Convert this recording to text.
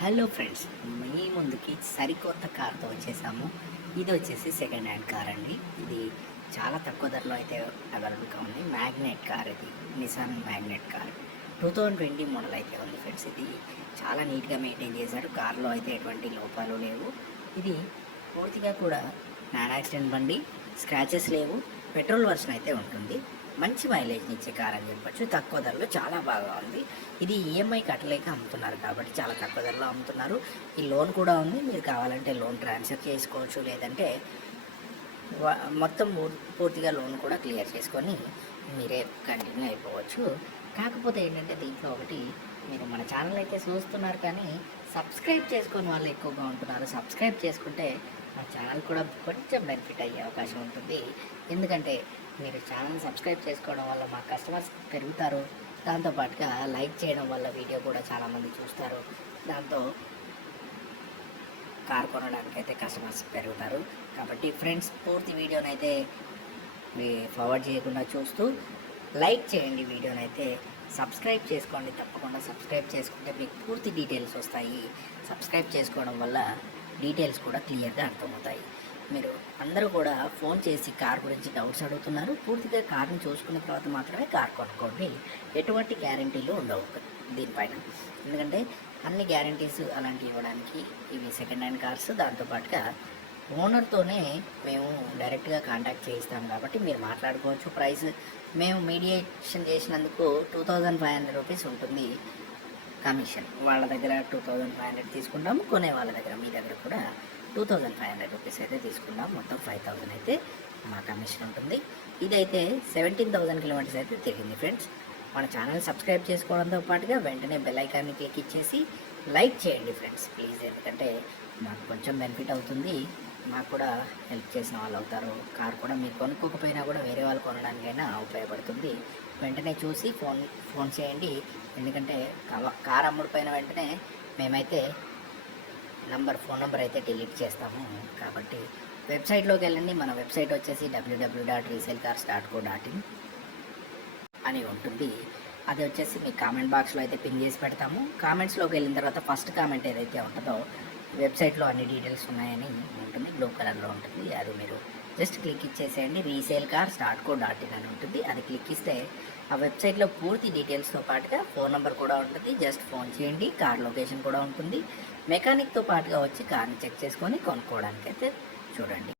Hello friends మీ ముందుకి సరికొత్త కార్తో వచ్చేసాము. ఇది వచ్చేసి సెకండ్ హ్యాండ్ కార్ అండి. ఇది చాలా తక్కువ ధరలో అయితే అవైలబుల్గా ఉంది. మ్యాగ్నెట్ కార్ ఇది Nissan magnet car two thousand twenty model అయితే ఉంది ఫ్రెండ్స్. ఇది చాలా నీట్గా మెయింటైన్ చేశారు. కార్లో అయితే ఎటువంటి లోపాలు లేవు. ఇది పూర్తిగా కూడా నాన్ యాక్సిడెంట్ బండి స్క్రాచెస్ లేవు. పెట్రోల్ వర్షన్ అయితే ఉంటుంది. మంచి మైలేజ్ని ఇచ్చే కార్ అని చెప్పొచ్చు. తక్కువ ధరలో చాలా బాగా ఉంది. ఇది ఈఎంఐ కట్టలేక అమ్ముతున్నారు కాబట్టి చాలా తక్కువ ధరలో అమ్ముతున్నారు. ఈ లోన్ కూడా ఉంది. మీరు కావాలంటే లోన్ ట్రాన్స్ఫర్ చేసుకోవచ్చు. లేదంటే మొత్తం పూర్తిగా లోన్ కూడా క్లియర్ చేసుకొని మీరే కంటిన్యూ అయిపోవచ్చు. కాకపోతే ఏంటంటే దీంట్లో ఒకటి మీరు మన ఛానల్ అయితే చూస్తున్నారు కానీ సబ్స్క్రైబ్ చేసుకొని వాళ్ళు ఎక్కువగా ఉంటున్నారు. సబ్స్క్రైబ్ చేసుకుంటే మన ఛానల్ కూడా కొంచెం బెనిఫిట్ అయ్యే అవకాశం ఉంటుంది. ఎందుకంటే మీరు ఛానల్ సబ్స్క్రైబ్ చేసుకోవడం వల్ల మా కస్టమర్స్ పెరుగుతారు. దాంతోపాటుగా లైక్ చేయడం వల్ల వీడియో కూడా చాలామంది చూస్తారు. దాంతో కార్ కొనడానికి అయితే కస్టమర్స్ పెరుగుతారు. కాబట్టి ఫ్రెండ్స్ పూర్తి వీడియోని అయితే ఫార్వర్డ్ చేయకుండా చూస్తూ లైక్ చేయండి వీడియోని అయితే సబ్స్క్రైబ్ చేసుకోండి తప్పకుండా సబ్స్క్రైబ్ చేసుకుంటే మీకు పూర్తి డీటెయిల్స్ వస్తాయి. సబ్స్క్రైబ్ చేసుకోవడం వల్ల డీటెయిల్స్ కూడా క్లియర్గా అర్థమవుతాయి. మీరు అందరూ కూడా ఫోన్ చేసి కార్ గురించి డౌట్స్ అడుగుతున్నారు. పూర్తిగా కార్ని చూసుకున్న తర్వాత మాత్రమే కార్ కొనుక్కోండి. ఎటువంటి గ్యారంటీలు ఉండవు దీనిపైన. ఎందుకంటే అన్ని గ్యారంటీస్ అలాంటివి ఇవ్వడానికి ఇవి సెకండ్ హ్యాండ్ కార్స్. దాంతోపాటుగా ఓనర్తోనే మేము డైరెక్ట్గా కాంటాక్ట్ చేయిస్తాం కాబట్టి మీరు మాట్లాడుకోవచ్చు. ప్రైస్ మేము మీడియేషన్ చేసినందుకు two thousand five hundred rupees ఉంటుంది. కమిషన్ వాళ్ళ దగ్గర టూ థౌజండ్ ఫైవ్ హండ్రెడ్ తీసుకుంటాము కొనే వాళ్ళ దగ్గర మీ దగ్గర కూడా two thousand five hundred rupees అయితే తీసుకుందాం మొత్తం ఫైవ్ థౌజండ్ అయితే మా కమిషన్ ఉంటుంది. ఇదైతే సెవెంటీన్ థౌజండ్ కిలోమీటర్స్ అయితే తిరిగింది ఫ్రెండ్స్ మన ఛానల్ సబ్స్క్రైబ్ చేసుకోవడంతో పాటుగా వెంటనే బెల్ ఐకాన్ని క్లిక్ ఇచ్చేసి లైక్ చేయండి ఫ్రెండ్స్ ప్లీజ్ ఎందుకంటే మాకు కొంచెం బెనిఫిట్ అవుతుంది. నాకు కూడా హెల్ప్ చేసిన వాళ్ళు అవుతారు. కార్ కూడా మీరు కొనుక్కోకపోయినా కూడా వేరే వాళ్ళు కొనడానికైనా ఉపయోగపడుతుంది. వెంటనే చూసి ఫోన్ ఫోన్ చేయండి. ఎందుకంటే కార్ అమ్ముడిపోయిన వెంటనే మేమైతే నంబర్ ఫోన్ నెంబర్ అయితే డిలీట్ చేస్తాము. కాబట్టి వెబ్సైట్లోకి వెళ్ళండి. మన వెబ్సైట్ వచ్చేసి W W dot resale cars dot co dot in అని ఉంటుంది. అది వచ్చేసి మీ కామెంట్ బాక్స్లో అయితే పిన్ చేసి పెడతాము. కామెంట్స్లోకి వెళ్ళిన తర్వాత ఫస్ట్ కామెంట్ ఏదైతే ఉంటుందో వెబ్సైట్లో అన్ని డీటెయిల్స్ ఉన్నాయని ఉంటుంది. బ్లూ కలర్లో ఉంటుంది. అది మీరు జస్ట్ క్లిక్ ఇచ్చేసేయండి. Resale car start co dot in అని ఉంటుంది. అది క్లిక్ ఇస్తే ఆ వెబ్సైట్లో పూర్తి డీటెయిల్స్తో పాటుగా ఫోన్ నెంబర్ కూడా ఉంటుంది. జస్ట్ ఫోన్ చేయండి. కార్ లొకేషన్ కూడా ఉంటుంది. మెకానిక్తో పాటుగా వచ్చి కార్ని చెక్ చేసుకొని కొనుక్కోవడానికి అయితే చూడండి.